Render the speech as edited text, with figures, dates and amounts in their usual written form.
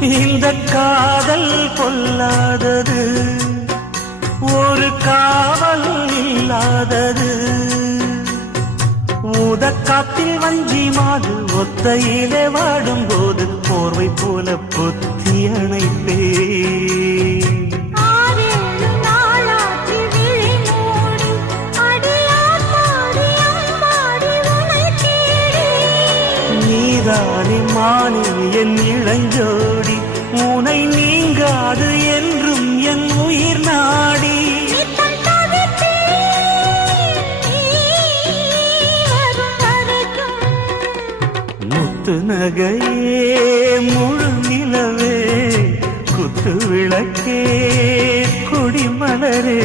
இந்த காதல் கொல்லாதது, ஒரு காவல் இல்லாதது. ஊதக்காத்தில் வஞ்சி மாது ஒத்தையிலே வாடும்போது போர்வை போல பொத்தி அணைப்பே. நீதானே மானே என் இளஞ்சோடி, உனை நீங்காது என்றும் என் உயிர் நாடி. முத்து நகையே முழு நிலவே, குத்து விளக்கே கொடிமலரே.